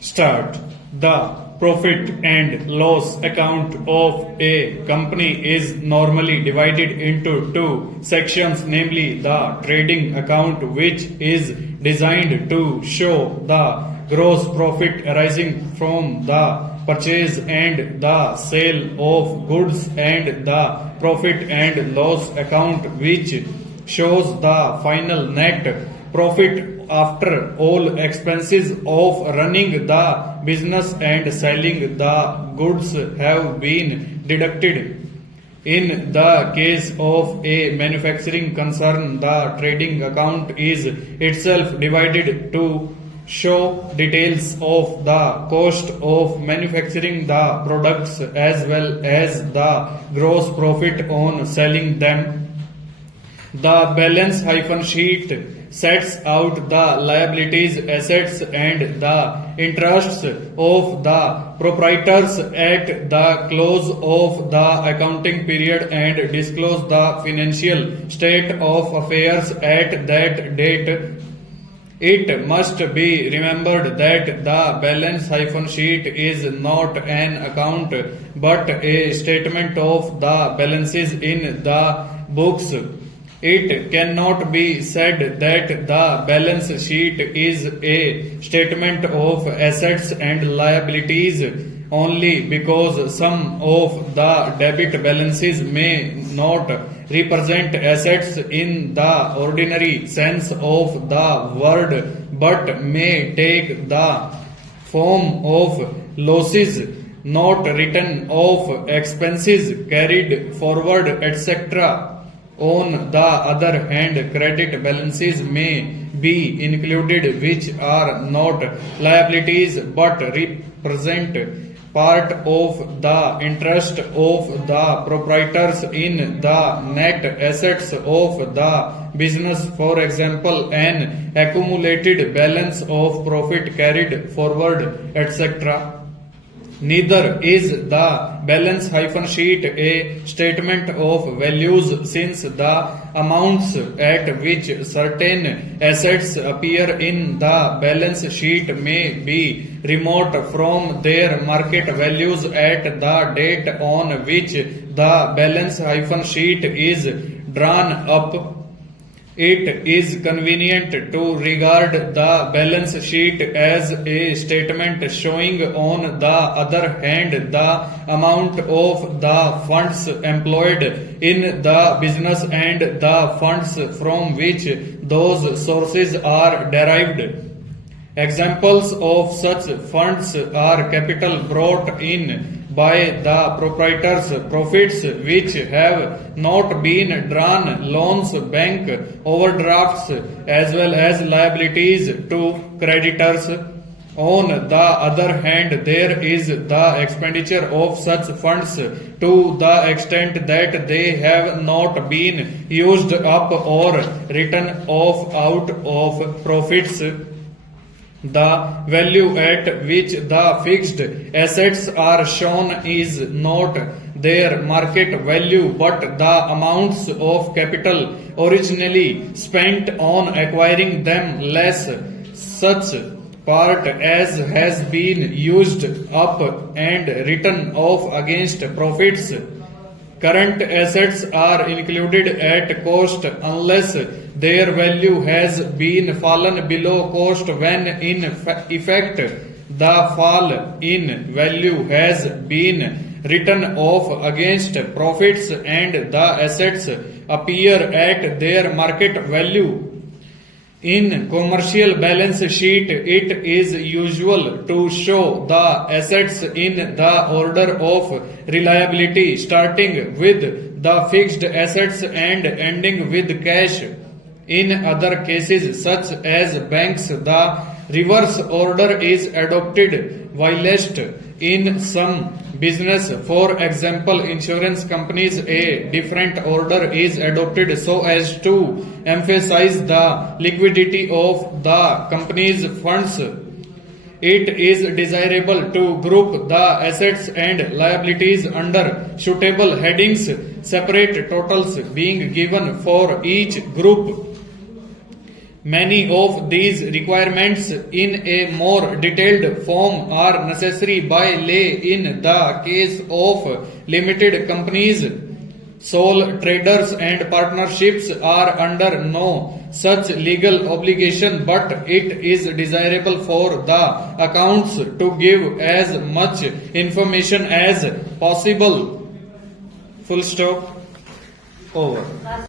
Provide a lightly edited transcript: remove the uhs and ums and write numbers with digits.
Start. The profit and loss account of a company is normally divided into two sections, namely the trading account, which is designed to show the gross profit arising from the purchase and the sale of goods, and the profit and loss account, which shows the final net profit after all expenses of running the business and selling the goods have been deducted. In the case of a manufacturing concern, the trading account is itself divided to show details of the cost of manufacturing the products as well as the gross profit on selling them. The balance sheet sets out the liabilities, assets, and the interests of the proprietors at the close of the accounting period and disclose the financial state of affairs at that date. It must be remembered that the balance sheet is not an account but a statement of the balances in the books. It cannot be said that the balance sheet is a statement of assets and liabilities only because some of the debit balances may not represent assets in the ordinary sense of the word but may take the form of losses not written off, expenses carried forward, etc. On the other hand, credit balances may be included which are not liabilities but represent part of the interest of the proprietors in the net assets of the business. For example, an accumulated balance of profit carried forward, etc. Neither is the balance sheet a statement of values, since the amounts at which certain assets appear in the balance sheet may be remote from their market values at the date on which the balance sheet is drawn up. It is convenient to regard the balance sheet as a statement showing, on the other hand, the amount of the funds employed in the business and the funds from which those sources are derived. Examples of such funds are capital brought in by the proprietors, profits which have not been drawn, loans, bank overdrafts, as well as liabilities to creditors. On the other hand, there is the expenditure of such funds to the extent that they have not been used up or written off out of profits. The value at which the fixed assets are shown is not their market value but the amounts of capital originally spent on acquiring them, less such part as has been used up and written off against profits. Current assets are included at cost unless their value has been fallen below cost, when in effect the fall in value has been written off against profits and the assets appear at their market value. In commercial balance sheet, it is usual to show the assets in the order of reliability, starting with the fixed assets and ending with cash. In other cases, such as banks, the reverse order is adopted, whilst in some business, for example insurance companies, a different order is adopted so as to emphasize the liquidity of the company's funds. It is desirable to group the assets and liabilities under suitable headings, separate totals being given for each group. Many of these requirements in a more detailed form are necessary by law in the case of limited companies. Sole traders and partnerships are under no such legal obligation, but it is desirable for the accounts to give as much information as possible. Full stop. Over.